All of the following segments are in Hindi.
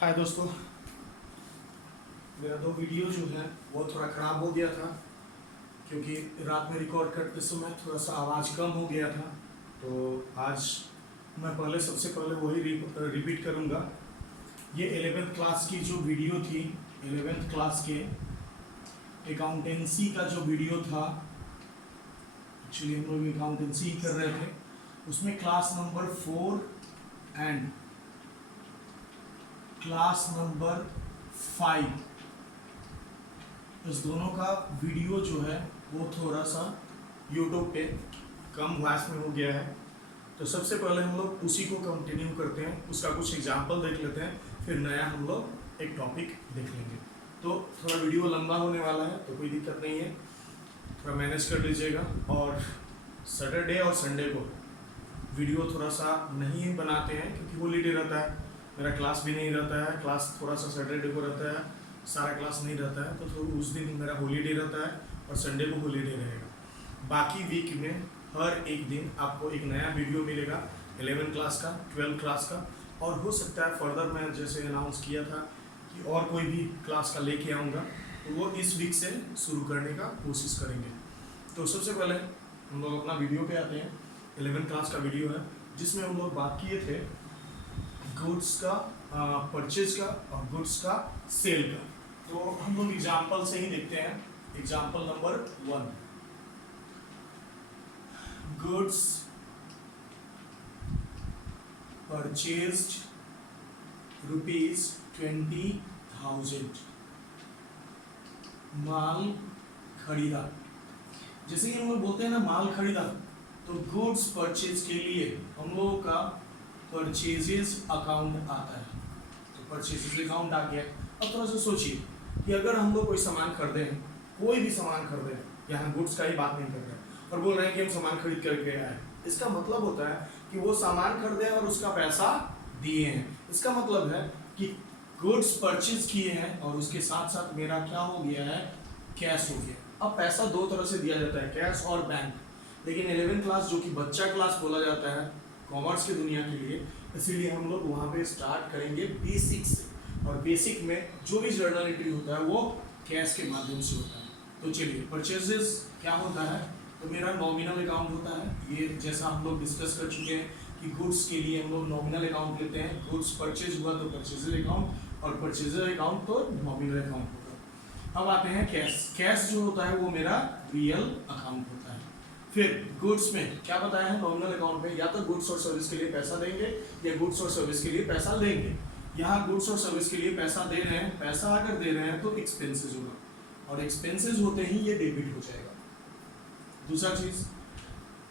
हाय दोस्तों, मेरा दो वीडियो जो है वो थोड़ा ख़राब हो गया था क्योंकि रात में रिकॉर्ड करते समय थोड़ा सा आवाज़ कम हो गया था। तो आज मैं सबसे पहले वही रिपीट करूँगा। ये 11th क्लास की जो वीडियो थी, 11th क्लास के अकाउंटेंसी का जो वीडियो था, एक्चुअली हम लोग अकाउंटेंसी कर रहे थे, उसमें class number 4 and class number 5 इस दोनों का वीडियो जो है वो थोड़ा सा यूट्यूब पे कम वॉइस में हो गया है। तो सबसे पहले हम लोग उसी को कंटिन्यू करते हैं, उसका कुछ एग्जांपल देख लेते हैं, फिर नया हम लोग एक टॉपिक देख लेंगे। तो थोड़ा वीडियो लंबा होने वाला है तो कोई दिक्कत नहीं है, थोड़ा मैनेज कर लीजिएगा। और सैटरडे और संडे को वीडियो थोड़ा सा नहीं बनाते हैं क्योंकि हॉलीडे रहता है, मेरा क्लास भी नहीं रहता है, क्लास थोड़ा सा सैटरडे को रहता है, सारा क्लास नहीं रहता है, तो उस दिन मेरा हॉलीडे रहता है और संडे को हॉलीडे रहेगा। बाकी वीक में हर एक दिन आपको एक नया वीडियो मिलेगा 11 क्लास का, 12 क्लास का, और हो सकता है फर्दर मैं जैसे अनाउंस किया था कि और कोई भी क्लास का लेके आऊँगा, तो वो इस वीक से शुरू करने का कोशिश करेंगे। तो सबसे पहले हम लोग अपना वीडियो पे आते हैं। 11 क्लास का वीडियो है जिसमें हम लोग बात किए थे गुड्स का परचेज का और गुड्स का सेल का। तो हम लोग एग्जाम्पल से ही देखते हैं। एग्जाम्पल नंबर 1, गुड्स परचेज्ड ₹20,000, माल खरीदा। जैसे कि हम लोग बोलते हैं ना माल खरीदा, तो गुड्स परचेज के लिए हम लोगों का परचेजेस अकाउंट आता है। तो परचेजेस अकाउंट आ गया। अब थोड़ा सा सोचिए कि अगर हम लोग कोई सामान खरीदे हैं, कोई भी सामान खरीदे हैं, यहाँ गुड्स का ही बात नहीं कर रहे हैं, और बोल रहे हैं कि हम सामान खरीद करके आए, इसका मतलब होता है कि वो सामान खरीदे और उसका पैसा दिए हैं। इसका मतलब है कि गुड्स परचेज किए हैं और उसके साथ साथ मेरा क्या हो गया है, कैश हो गया। अब पैसा दो तरह से दिया जाता है, कैश और बैंक। लेकिन 11 क्लास जो कि बच्चा क्लास बोला जाता है कॉमर्स की दुनिया के लिए, इसीलिए हम लोग वहाँ पे स्टार्ट करेंगे बेसिक से। और बेसिक में जो भी जर्नल एंट्री होता है वो कैश के माध्यम से होता है। तो चलिए, परचेजेस क्या होता है, तो मेरा नॉमिनल अकाउंट होता है। ये जैसा हम लोग डिस्कस कर चुके हैं कि गुड्स के लिए हम लोग नॉमिनल अकाउंट लेते हैं, गुड्स परचेज हुआ तो परचेजर अकाउंट, और परचेजर अकाउंट तो नॉमिनल अकाउंट होगा। अब आते हैं कैश। कैश जो होता है वो मेरा रियल अकाउंट होता है। फिर गुड्स में क्या बताया है, नॉमिनल अकाउंट में या तो गुड्स और सर्विस के लिए पैसा देंगे या गुड्स और सर्विस के लिए पैसा लेंगे। यहाँ गुड्स और सर्विस के लिए पैसा दे रहे हैं, पैसा अगर दे रहे हैं तो एक्सपेंसेस होगा, और एक्सपेंसेस होते ही ये डेबिट हो जाएगा। दूसरा चीज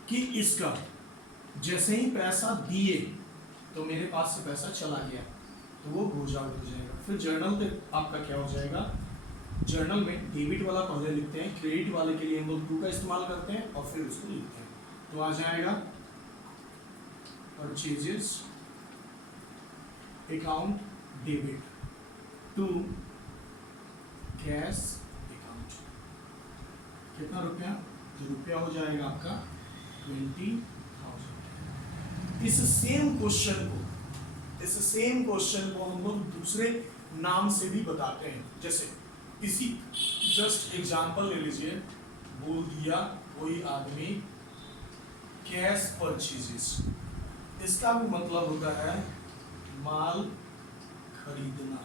कि इसका जैसे ही पैसा दिए तो मेरे पास से पैसा चला गया तो वो गोज आउट हो जाएगा। फिर जर्नल पे आपका क्या हो जाएगा, जर्नल में डेबिट वाला पहले लिखते हैं, क्रेडिट वाले के लिए हम लोग टू का इस्तेमाल करते हैं और फिर उसको लिखते हैं। तो आ जाएगा purchases account debit to cash account. कितना रुपया, तो रुपया हो जाएगा आपका 20,000। इस सेम क्वेश्चन को हम लोग दूसरे नाम से भी बताते हैं। जैसे इसी जस्ट एग्जांपल ले लीजिए, बोल दिया कोई आदमी कैश परचेजेस, इसका भी मतलब होता है माल खरीदना।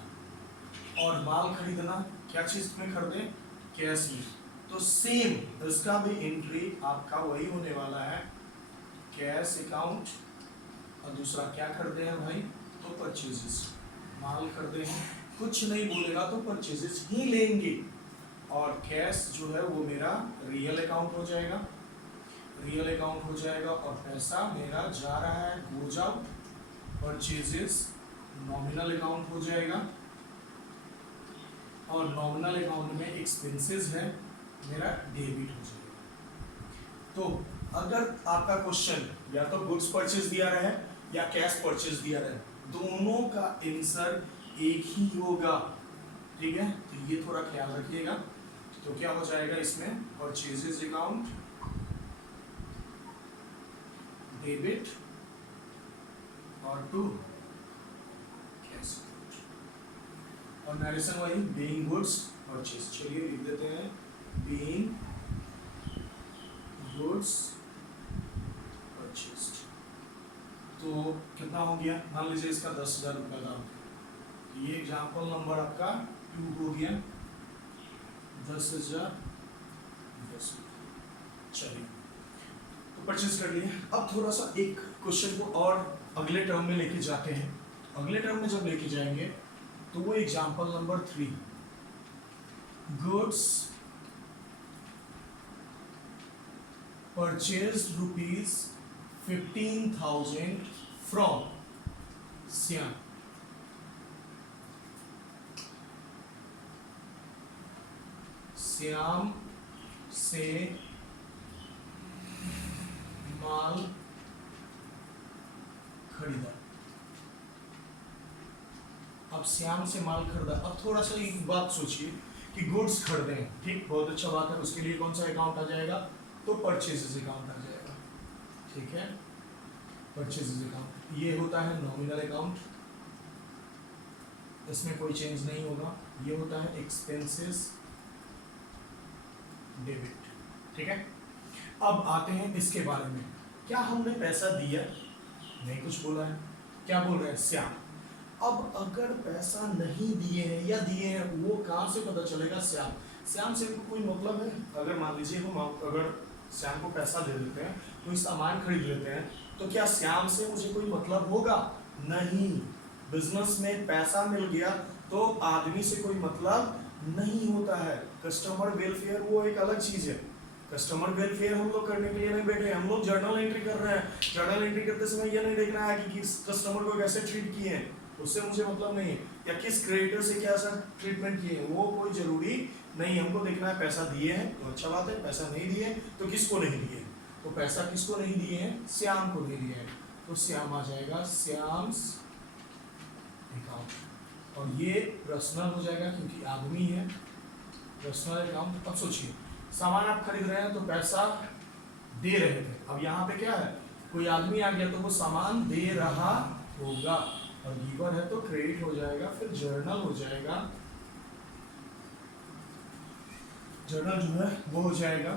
और माल खरीदना क्या चीज में खरीदे, कैश में। तो सेम इसका भी एंट्री आपका वही होने वाला है, कैश अकाउंट, और दूसरा क्या खरीदे हैं भाई, तो परचेजेस, माल खरीदे हैं, कुछ नहीं बोलेगा तो परचेजेस ही लेंगे। और कैश जो है वो मेरा रियल अकाउंट हो जाएगा, रियल अकाउंट हो जाएगा, और पैसा मेरा जा रहा है goes out, purchases nominal account हो जाएगा, और नॉमिनल अकाउंट में एक्सपेंसेस है मेरा डेबिट हो जाएगा। तो अगर आपका क्वेश्चन या तो गुड्स परचेज दिया रहे या कैश परचेज दिया रहे, दोनों का आंसर एक ही होगा, ठीक है। तो ये थोड़ा ख्याल रखिएगा। तो क्या हो जाएगा इसमें, परचेजेस अकाउंट डेबिट और टू कैश अकाउंट। और नरेशन वही बीइंग गुड्स परचेज। चलिए लिख देते हैं बीइंग गुड्स परचेज। तो कितना हो गया, मान लीजिए इसका 10,000 रुपये दाम। ये एग्जाम्पल नंबर आपका 2 हो गया, 10,000 10। चलिए तो परचेज कर लिए। अब थोड़ा सा एक क्वेश्चन को और अगले टर्म में लेके जाते हैं। अगले टर्म में जब लेके जाएंगे तो वो example number 3, goods purchased rupees 15,000 from Shyam. Shyam से माल खरीदा। अब श्याम से माल खरीदा। अब थोड़ा सा एक बात सोचिए कि गुड्स खरीदे हैं, ठीक, बहुत अच्छा बात है। उसके लिए कौन सा अकाउंट आ जाएगा, तो परचेजेस अकाउंट आ जाएगा, ठीक है। परचेजेस अकाउंट ये होता है नॉमिनल अकाउंट, इसमें कोई चेंज नहीं होगा। ये होता है एक्सपेंसेस डेबिट, ठीक है। अब आते हैं इसके बारे में, क्या हमने पैसा दिया, नहीं कुछ बोला है, क्या बोल रहे हैं श्याम। अब अगर पैसा नहीं दिए हैं या दिए हैं, वो कहाँ से पता चलेगा, श्याम। श्याम से कोई मतलब है, अगर मान लीजिए हम अगर श्याम को पैसा दे देते हैं, कोई सामान खरीद लेते हैं, तो क्या श्याम से मुझे कोई मतलब होगा, नहीं। बिजनेस में पैसा मिल गया तो आदमी से कोई मतलब नहीं होता है। कस्टमर वेलफेयर वो एक अलग चीज है। कस्टमर वेलफेयर हम लोग करने के लिए नहीं बैठे, हम लोग जर्नल एंट्री कर रहे हैं। जर्नल एंट्री करते समय ये नहीं देखना है कि किस कस्टमर को कैसे ट्रीट किए हैं, उससे मुझे मतलब नहीं है, या किस क्रेडिटर से क्या सा ट्रीटमेंट किए हैं, वो कोई जरूरी नहीं। हमको देखना है पैसा दिए हैं तो अच्छा बात है, पैसा नहीं दिए तो किसको नहीं दिए। तो पैसा किसको नहीं दिए हैं, श्याम को नहीं दिए हैं, तो श्याम आ जाएगा श्याम्स अकाउंट। और ये पर्सनल हो जाएगा क्योंकि आदमी है, पर्सनल अकाउंट। अब सोचिए सामान आप खरीद रहे हैं तो पैसा दे रहे थे, अब यहाँ पे क्या है, कोई आदमी आ गया तो वो सामान दे रहा होगा, और गिवर है तो क्रेडिट हो जाएगा, फिर जर्नल हो जाएगा। जर्नल जो है वो हो जाएगा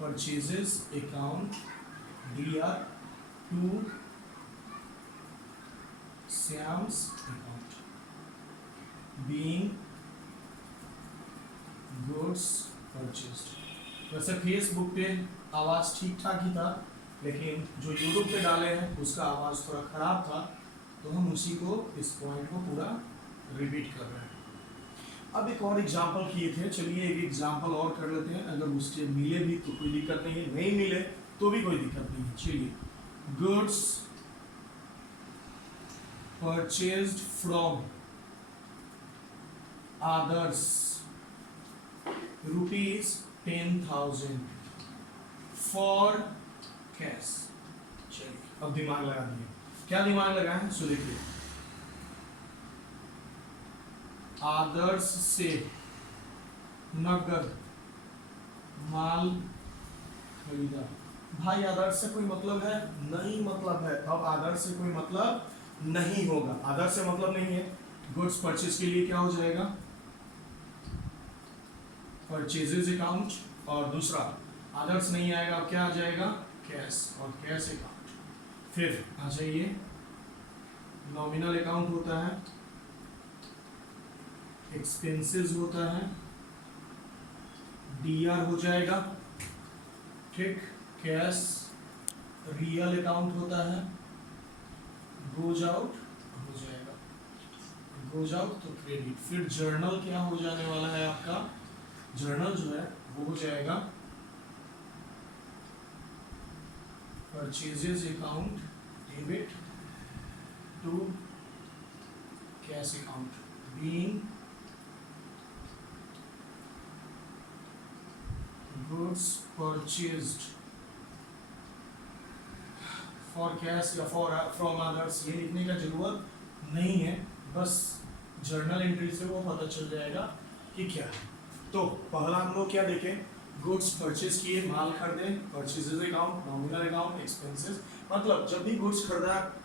purchases account DR to Shyam's account being goods purchased. वैसे फेसबुक पे आवाज़ ठीक ठाक ही था, लेकिन जो यूट्यूब पे डाले हैं उसका आवाज़ थोड़ा ख़राब था, तो हम उसी को, इस पॉइंट को पूरा रिपीट कर रहे हैं। अब एक और एग्जांपल किए थे, चलिए एक एग्जांपल और कर लेते हैं। अगर उसके मिले भी तो कोई दिक्कत नहीं है, नहीं मिले तो भी कोई दिक्कत नहीं है। चलिए, goods purchased from others ₹10,000 for cash. चलिए अब दिमाग लगा दिए, क्या दिमाग लगाए, सो देखिए, आदर्श से नगद माल खरीदा। भाई आदर्श से कोई मतलब है, नहीं मतलब है। अब आदर्श से कोई मतलब नहीं होगा, आदर्श से मतलब नहीं है। गुड्स परचेज के लिए क्या हो जाएगा, परचेजेज अकाउंट, और दूसरा आदर्श नहीं आएगा, क्या आ जाएगा, कैश, और कैश अकाउंट। फिर आ जाइए, नॉमिनल अकाउंट होता है, एक्सपेंसेस होता है, DR हो जाएगा, ठीक, कैश रियल अकाउंट होता है, गोज आउट हो जाएगा, गोज आउट तो क्रेडिट। फिर जर्नल क्या हो जाने वाला है आपका, जर्नल जो है वो हो जाएगा purchases account debit to cash account being goods purchased for cash या फॉर फ्रॉम अदर्स, ये लिखने का जरूरत नहीं है, बस जर्नल एंट्री से वो पता चल जाएगा कि क्या है। तो पहला हम लोग क्या देखें, गुड्स परचेज किए, माल खरीदे, purchases account, nominal account, expenses. मतलब जब भी गुड्स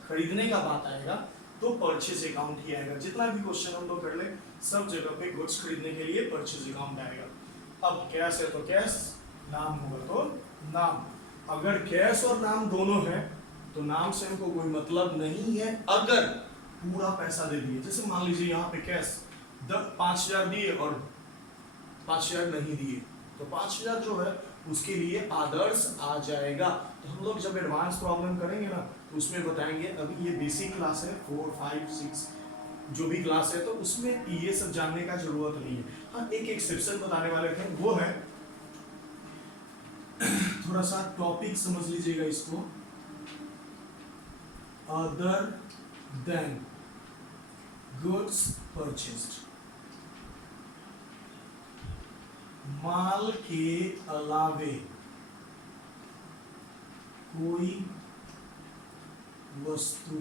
खरीदने का बात आएगा तो परचेज अकाउंट ही आएगा। जितना भी क्वेश्चन हम लोग कर ले सब जगह पे गुड्स खरीदने के लिए परचेज अकाउंट आएगा। अब कैश है तो कैश, नाम होगा तो नाम। अगर कैश और नाम दोनों है तो नाम से हमको कोई मतलब नहीं है। अगर पूरा पैसा दे दिए, जैसे मान लीजिए यहाँ पे कैश 5,000 दिए और 5,000 नहीं दिए, तो 5,000 जो है उसके लिए आदर्श आ जाएगा। तो हम लोग जब एडवांस प्रॉब्लम करेंगे ना तो उसमें बताएंगे। अभी ये बेसिक क्लास है 4, 5, 6 जो भी क्लास है, तो उसमें ये सब जानने का जरूरत नहीं है। हाँ, एक एक्सेप्शन बताने वाले थे, वो है थोड़ा सा टॉपिक समझ लीजिएगा इसको, अदर देन गुड्स परचेज्ड, माल के अलावे कोई वस्तु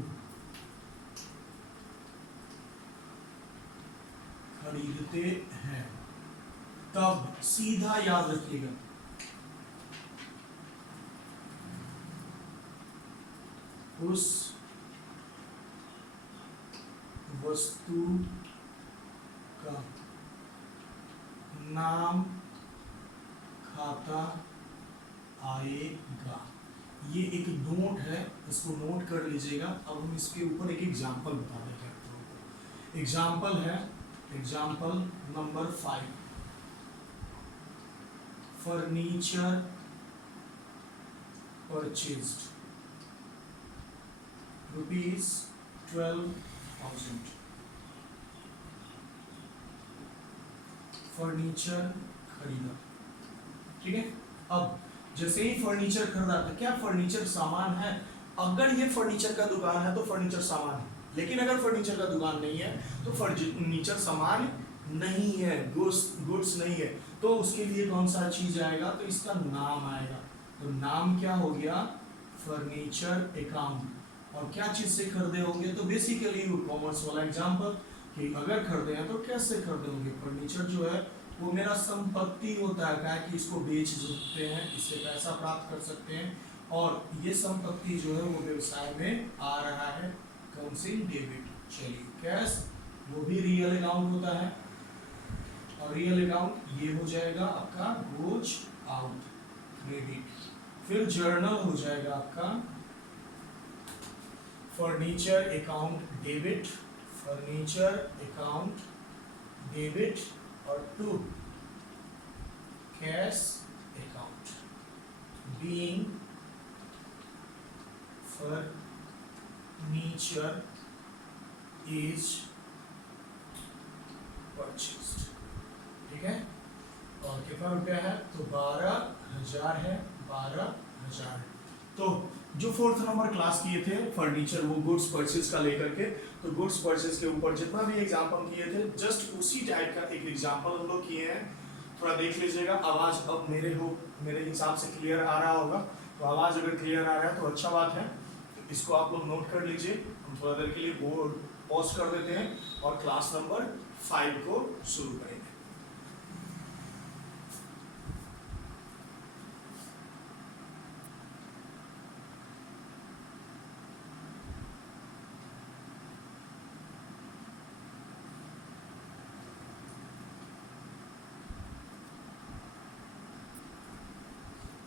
खरीदते हैं तब, सीधा याद रखिएगा, उस वस्तु का नाम खाता आएगा। ये एक नोट है, इसको नोट कर लीजिएगा। अब हम इसके ऊपर एक एग्जाम्पल बता देते हैं। एग्जाम्पल है, example number 5, furniture purchased ₹12,000, furniture खरीदा। ठीक है, अब जैसे ही फर्नीचर खरीदा तो क्या फर्नीचर सामान है? अगर ये फर्नीचर का दुकान है तो फर्नीचर सामान है, लेकिन अगर फर्नीचर का दुकान नहीं है तो फर्नीचर सामान नहीं है, गुड्स नहीं है। तो उसके लिए कौन सा चीज आएगा? तो इसका नाम आएगा। तो नाम क्या हो गया? Furniture account. और क्या चीज से खरीदे होंगे? तो बेसिकली कॉमर्स वाला एग्जांपल कि अगर खरीदे हैं तो कैसे खरीदे होंगे? फर्नीचर जो है वो मेरा संपत्ति होता है, क्या कि इसको बेच सकते हैं, इससे पैसा प्राप्त कर सकते हैं, और ये संपत्ति जो है वो व्यवसाय में आ रहा है। कौन सी? डेबिट। चलिए, कैश वो भी रियल अकाउंट होता है, और रियल अकाउंट ये हो जाएगा आपका गोज आउट, क्रेडिट। फिर जर्नल हो जाएगा आपका furniture account debit, furniture account debit, और 2 cash account being furniture is purchased. ठीक है, और कितना रुपया है? तो 12,000 है, 12,000। तो जो 4th नंबर क्लास किए थे फर्नीचर, वो गुड्स परचेज का लेकर के, तो गुड्स परचेज के ऊपर जितना भी एग्जाम्पल किए थे जस्ट उसी टाइप का एक एग्जाम्पल हम लोग किए हैं। थोड़ा देख लीजिएगा। आवाज अब मेरे हिसाब से क्लियर आ रहा होगा। तो आवाज अगर क्लियर आ रहा है तो अच्छा बात है, तो इसको आप लोग नोट कर लीजिए। हम थोड़ा देर के लिए बोर्ड पॉज कर देते हैं और क्लास नंबर 5 को शुरू करेंगे।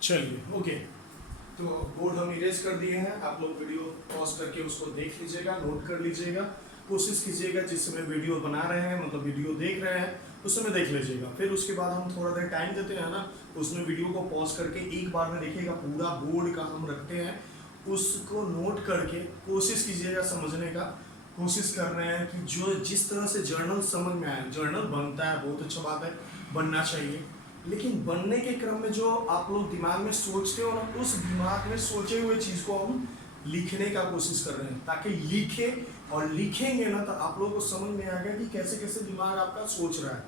चलिए, ओके। तो बोर्ड हम इरेज कर दिए हैं। आप लोग वीडियो पॉज करके उसको देख लीजिएगा, नोट कर लीजिएगा। कोशिश कीजिएगा जिस समय वीडियो बना रहे हैं, मतलब वीडियो देख रहे हैं, उस समय देख लीजिएगा। फिर उसके बाद हम थोड़ा देर टाइम देते हैं ना, उसमें वीडियो को पॉज करके एक बार में देखिएगा। पूरा बोर्ड का हम रखते हैं, उसको नोट करके कोशिश कीजिएगा समझने का। कोशिश कर रहे हैं कि जो जिस तरह से जर्नल समझ में आए, जर्नल बनता है, बहुत अच्छा बात है, बनना चाहिए। लेकिन बनने के क्रम में जो आप लोग दिमाग में सोचते हो ना, उस दिमाग में सोचे हुए चीज को हम लिखने का कोशिश कर रहे हैं, ताकि लिखे और लिखेंगे ना तो आप लोगों को समझ में आ गया कि कैसे कैसे दिमाग आपका सोच रहा है।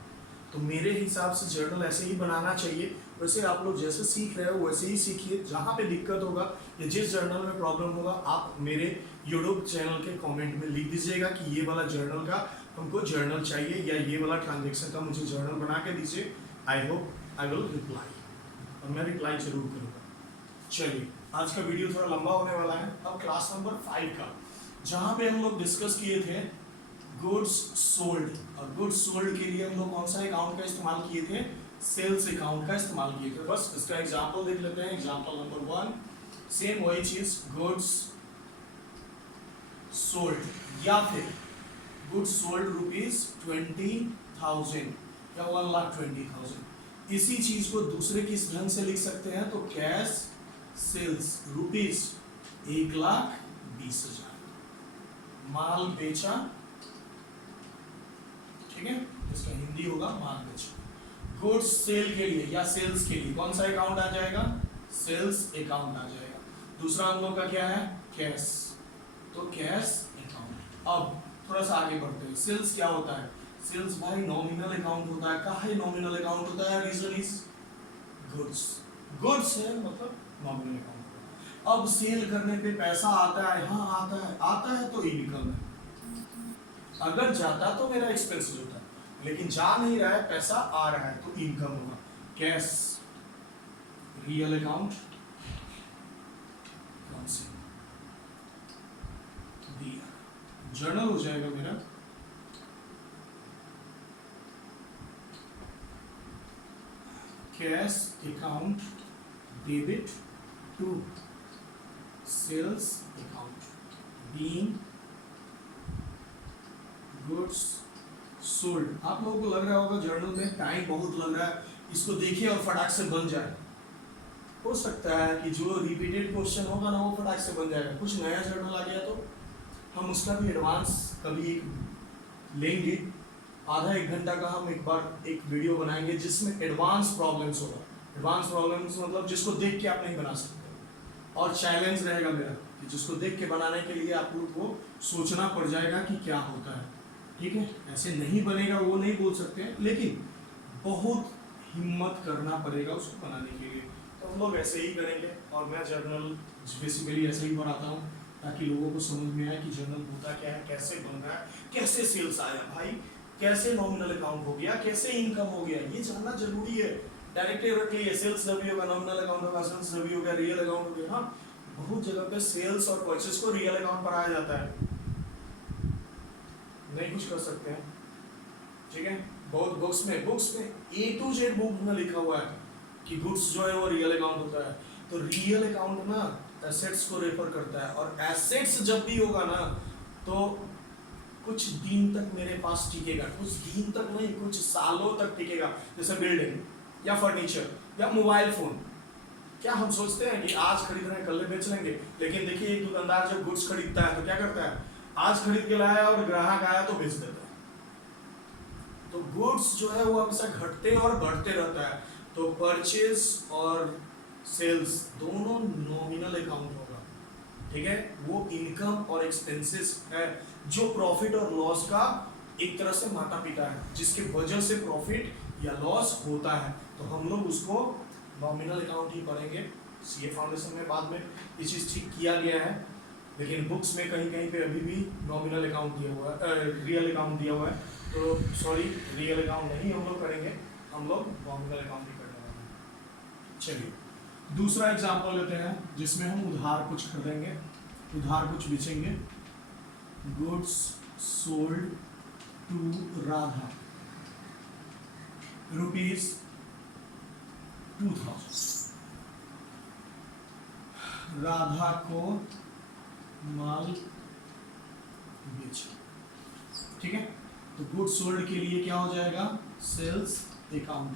तो मेरे हिसाब से जर्नल ऐसे ही बनाना चाहिए। वैसे आप लोग जैसे सीख रहे हो वैसे ही सीखिए। जहाँ पे दिक्कत होगा या जिस जर्नल में प्रॉब्लम होगा, आप मेरे यूट्यूब चैनल के कमेंट में लिख दीजिएगा कि ये वाला जर्नल का हमको जर्नल चाहिए, या ये वाला ट्रांजेक्शन का मुझे जर्नल बना के दीजिए। I hope I will reply, और मैं रिप्लाई जरूर करूँगा। चलिए, आज का वीडियो थोड़ा लंबा होने वाला है। अब क्लास नंबर 5 का जहां पे हम लोग डिस्कस किए थे गुड्स सोल्ड, और गुड्स सोल्ड के लिए हम लोग कौन सा अकाउंट का इस्तेमाल किए थे, सेल्स अकाउंट का इस्तेमाल किए थे। बस इसका एग्जांपल देख लेते हैं। एग्जांपल नंबर 1, सेम वही चीज, गुड्स सोल्ड या फिर गुड्स सोल्ड ₹20,000 या 1,20,000। इसी चीज को दूसरे किस ढंग से लिख सकते हैं, तो कैश सेल्स ₹1,20,000, माल बेचा, ठीक है, इसका हिंदी होगा माल बेचा। गुड्स सेल के लिए या सेल्स के लिए कौन सा अकाउंट आ जाएगा, सेल्स अकाउंट आ जाएगा। दूसरा हम लोग का क्या है, कैश, तो कैश अकाउंट। अब थोड़ा सा आगे बढ़ते हैं, सेल्स क्या होता है, सेल्स भाई नॉमिनल अकाउंट होता है। काहे नॉमिनल अकाउंट होता है, रीजन इज गुड्स, गुड्स है मतलब नॉमिनल अकाउंट। अब सेल करने पे पैसा आता है, हाँ आता है तो इनकम है, अगर जाता तो मेरा एक्सपेंस होता है, लेकिन जा नहीं रहा है, पैसा आ रहा है तो इनकम होगा। कैश रियल अकाउंट, कौन से दिया, जर्नल हो जाएगा मेरा, cash account debit to sales account being goods sold. आप लोगों को लग रहा होगा जर्नल में टाइम बहुत लग रहा है, इसको देखिए और फटाक से बन जाए। हो सकता है कि जो रिपीटेड क्वेश्चन होगा ना वो फटाक से बन जाएगा। कुछ नया जर्नल आ गया तो हम उसका भी एडवांस कभी लेंगे, आधा एक घंटा का हम एक बार एक वीडियो बनाएंगे जिसमें एडवांस प्रॉब्लम्स होगा। एडवांस प्रॉब्लम्स मतलब जिसको देख के आप नहीं बना सकते, और चैलेंज रहेगा मेरा कि जिसको देख के बनाने के लिए आप लोग को सोचना पड़ जाएगा कि क्या होता है, ठीक है। ऐसे नहीं बनेगा वो नहीं बोल सकते हैं, लेकिन बहुत हिम्मत करना पड़ेगा उसको बनाने के लिए। तो हम लोग ऐसे ही करेंगे, और मैं जर्नल बेसिकली ऐसे ही बनाता हूँ ताकि लोगों को समझ में आए कि जर्नल होता क्या है, कैसे बन रहा है, कैसे सेल्स आया भाई, कैसे नॉमिनल अकाउंट हो गया, कैसे इनकम हो गया, ये जानना जरूरी है। डायरेक्टली रख लिए सेल्स डब्ल्यू होगा, नॉमिनल अकाउंट होगा, सेल्स डब्ल्यू हो गया, रियल अकाउंट हो गया। हाँ, बहुत जगह पे सेल्स और परचेस को रियल अकाउंट पढ़ाया जाता है, नहीं कुछ कर सकते हैं, ठीक है। बहुत बुक्स में A to Z बुक में लिखा हुआ है कि गुड्स जो है वो रियल अकाउंट होता है। तो रियल अकाउंट ना एसेट्स को रेफर करता है, और एसेट्स जब भी होगा ना तो कुछ दिन तक मेरे पास टिकेगा, कुछ दिन तक नहीं कुछ सालों तक टिकेगा। जैसे बिल्डिंग या फर्नीचर या मोबाइल फोन, क्या हम सोचते हैं कि आज खरीद रहे हैं कल बेच लेंगे, लेकिन देखिए एक दुकानदार जब गुड्स खरीदता है तो क्या करता है, आज खरीद के लाया और ग्राहक आया तो बेच देता है। तो गुड्स जो है वो हमेशा घटते और बढ़ते रहता है। तो परचेज और सेल्स दोनों नॉमिनल अकाउंट होगा, ठीक है। वो इनकम और एक्सपेंसेस है जो प्रॉफिट और लॉस का एक तरह से माता पिता है, जिसके वजह से प्रॉफिट या लॉस होता है। तो हम लोग उसको नॉमिनल अकाउंट ही पढ़ेंगे। सीए फाउंडेशन में बाद में ये चीज़ ठीक किया गया है, लेकिन बुक्स में कहीं कहीं पे अभी भी नॉमिनल अकाउंट दिया हुआ है, रियल अकाउंट दिया हुआ है। तो सॉरी, रियल अकाउंट नहीं हम लोग करेंगे, हम लोग नॉमिनल अकाउंट ही करने वाले हैं। चलिए दूसरा एग्जाम्पल लेते हैं जिसमें हम उधार कुछ खरीदेंगे, उधार कुछ बेचेंगे। Goods sold to Radha ₹2,000, Radha को माल बेचा, ठीक है। तो गुड्स सोल्ड के लिए क्या हो जाएगा, सेल्स अकाउंट,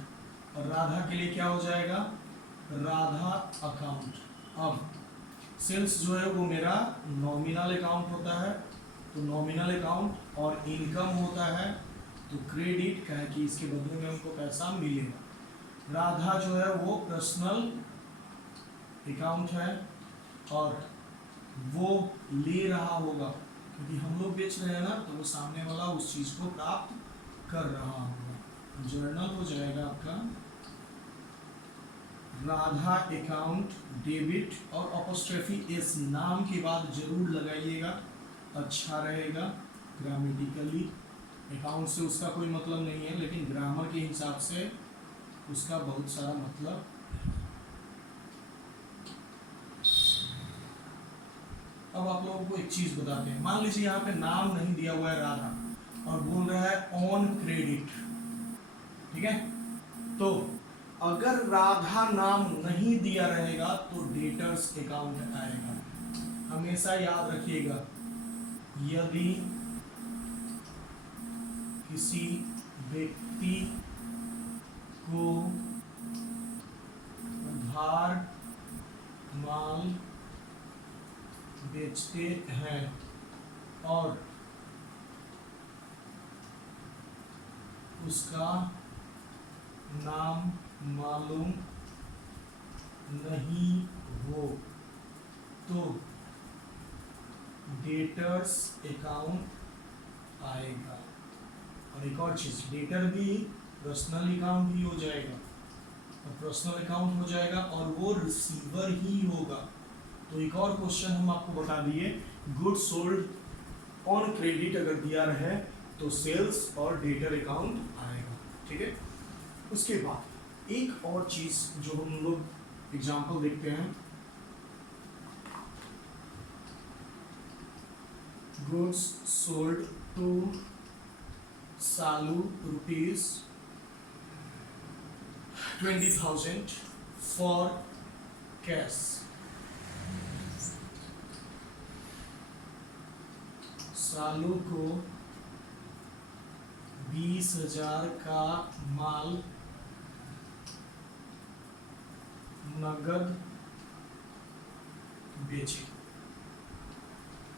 और राधा के लिए क्या हो जाएगा, राधा अकाउंट। अब सेल्स जो है वो मेरा नॉमिनल अकाउंट होता है, तो नॉमिनल अकाउंट, और इनकम होता है तो क्रेडिट, कहे कि इसके बदले में हमको पैसा मिलेगा। राधा जो है वो पर्सनल अकाउंट है, और वो ले रहा होगा क्योंकि हम लोग बेच रहे हैं ना, तो वो सामने वाला उस चीज को प्राप्त कर रहा होगा। जर्नल हो जाएगा आपका राधा अकाउंट डेबिट, और अपॉस्ट्रोफी एस नाम के बाद जरूर लगाइएगा, अच्छा रहेगा। ग्रामेटिकली अकाउंट से उसका कोई मतलब नहीं है, लेकिन ग्रामर के हिसाब से उसका बहुत सारा मतलब। अब आप लोगों को एक चीज बताते हैं, मान लीजिए यहाँ पे नाम नहीं दिया हुआ है राधा और बोल रहा है ऑन क्रेडिट, ठीक है। तो अगर राधा नाम नहीं दिया रहेगा तो डेटर्स अकाउंट आएगा। हमेशा याद रखिएगा, यदि किसी व्यक्ति को उधार माल बेचते हैं और उसका नाम मालूम नहीं हो तो डेटर्स अकाउंट आएगा। और एक और चीज, डेटर भी पर्सनल अकाउंट ही हो जाएगा, और पर्सनल अकाउंट हो जाएगा और वो रिसीवर ही होगा। तो एक और क्वेश्चन हम आपको बता दिए, गुड्स सोल्ड ऑन क्रेडिट अगर दिया रहे तो सेल्स और डेटर अकाउंट आएगा, ठीक है। उसके बाद एक और चीज जो हम लोग एग्जांपल देखते हैं, goods sold to Salu rupees 20,000 for cash. Salu को 20,000 का माल नगद बेचे,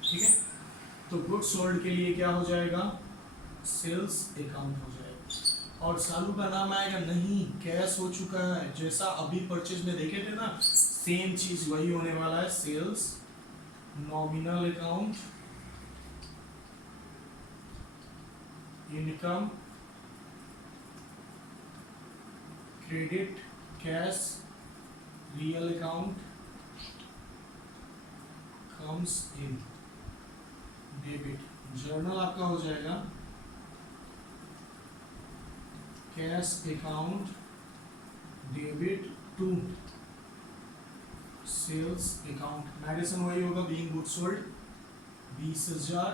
ठीक है। तो गुड सोल्ड के लिए क्या हो जाएगा, सेल्स अकाउंट हो जाएगा। और सालू का नाम आएगा नहीं, कैश हो चुका है, जैसा अभी परचेज में देखे थे ना, सेम चीज वही होने वाला है। Sales nominal account, income, credit, cash, real account comes in, debit, journal आपका हो जाएगा cash account debit to sales account. Narration वही होगा, बीइंग गुड्स सोल्ड 20,000।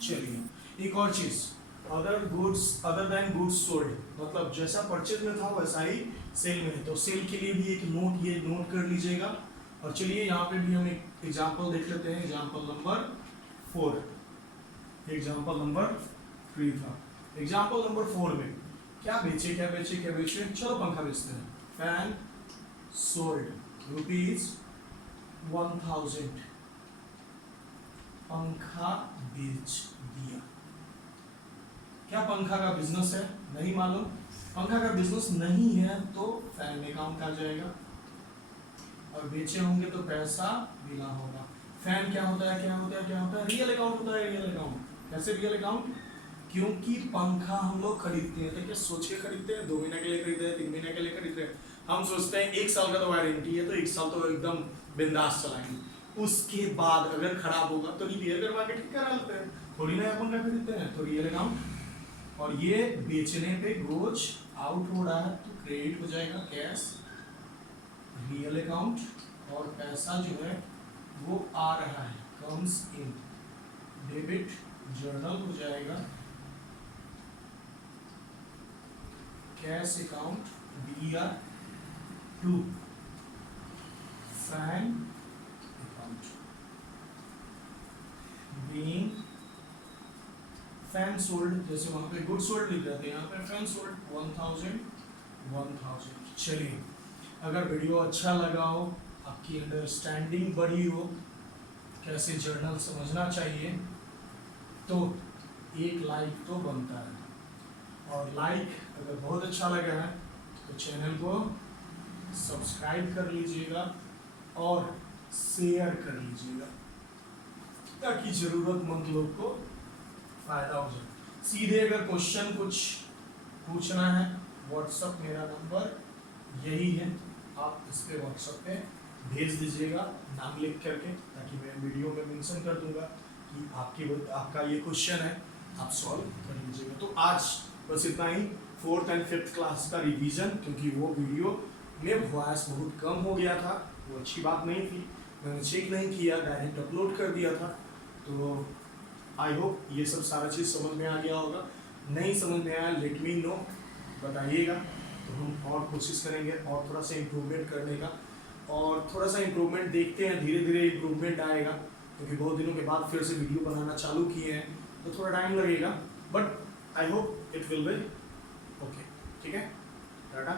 चलिए एक और चीज, अदर देन गुड्स सोल्ड, मतलब जैसा परचेज में था वैसा ही सेल में है। तो सेल के लिए भी एक नोट, ये नोट कर लीजिएगा। और चलिए यहाँ पे भी हम एक एग्जांपल देख लेते हैं, एग्जांपल नंबर 4। एग्जांपल नंबर 3 था। एग्जांपल नंबर 4 में क्या बेचे, चलो पंखा बेचते हैं। फैन सोल्ड रुपीज 1,000, पंखा बेच दिया। क्या पंखा का बिजनेस है, नहीं मालूम। पंखा का बिजनेस नहीं है तो फैन में अकाउंट आ जाएगा, और बेचे होंगे तो पैसा मिला होगा। फैन क्या होता है, रियल अकाउंट होता है। रियल अकाउंट कैसे रियल अकाउंट, क्योंकि पंखा हम लोग खरीदते हैं तो क्या सोच के खरीदते हैं, 2 महीने के लिए खरीदते हैं, 3 महीने के लिए खरीदते हैं। हम सोचते हैं 1 साल का तो वारंटी है तो 1 साल तो एकदम बिंदास चलाएंगे, उसके बाद अगर खराब होगा तो रिपेयर करवा के ठीक करा लेते हैं, थोड़ी ना पंखा खरीदते हैं। तो रियल अकाउंट, और ये बेचने पे गोज आउट हो रहा है तो क्रेडिट हो जाएगा कैश, रियल अकाउंट, और पैसा जो है वो आ रहा है कम्स इन, डेबिट, जर्नल हो जाएगा cash account BR2, fan account, being fan sold, जैसे वहां पे गुड सोल्ड लिख रहे थे, यहाँ पे फैन सोल्ड 1,000। चलिए, अगर वीडियो अच्छा लगा हो, आपकी अंडरस्टैंडिंग बढ़ी हो कैसे जर्नल समझना चाहिए, तो एक लाइक तो बनता है। और लाइक अगर बहुत अच्छा लगा है तो चैनल को सब्सक्राइब कर लीजिएगा और शेयर कर लीजिएगा, ताकि ज़रूरतमंद लोग को फायदा हो जाए। सीधे अगर क्वेश्चन कुछ पूछना है, व्हाट्सएप मेरा नंबर यही है, आप इस पे व्हाट्सएप पे भेज दीजिएगा नाम लिख करके, ताकि मैं वीडियो में मेंशन कर दूंगा कि आपका ये क्वेश्चन है, आप सॉल्व कर लीजिएगा। तो आज बस इतना ही, 4th and 5th क्लास का रिवीजन, क्योंकि वो वीडियो में वॉइस बहुत कम हो गया था, वो अच्छी बात नहीं थी। मैंने चेक नहीं किया, डायरेक्ट अपलोड कर दिया था। तो आई होप ये सब सारा चीज़ समझ में आ गया होगा। नहीं समझ में आया लेट मी नो, बताइएगा, तो हम और कोशिश करेंगे और थोड़ा सा इम्प्रूवमेंट करने का। और थोड़ा सा इम्प्रूवमेंट देखते हैं, धीरे धीरे इम्प्रूवमेंट आएगा, क्योंकि बहुत दिनों के बाद फिर से वीडियो बनाना चालू किए हैं, तो थोड़ा टाइम लगेगा, but I hope it will be okay. ठीक है, टाटा।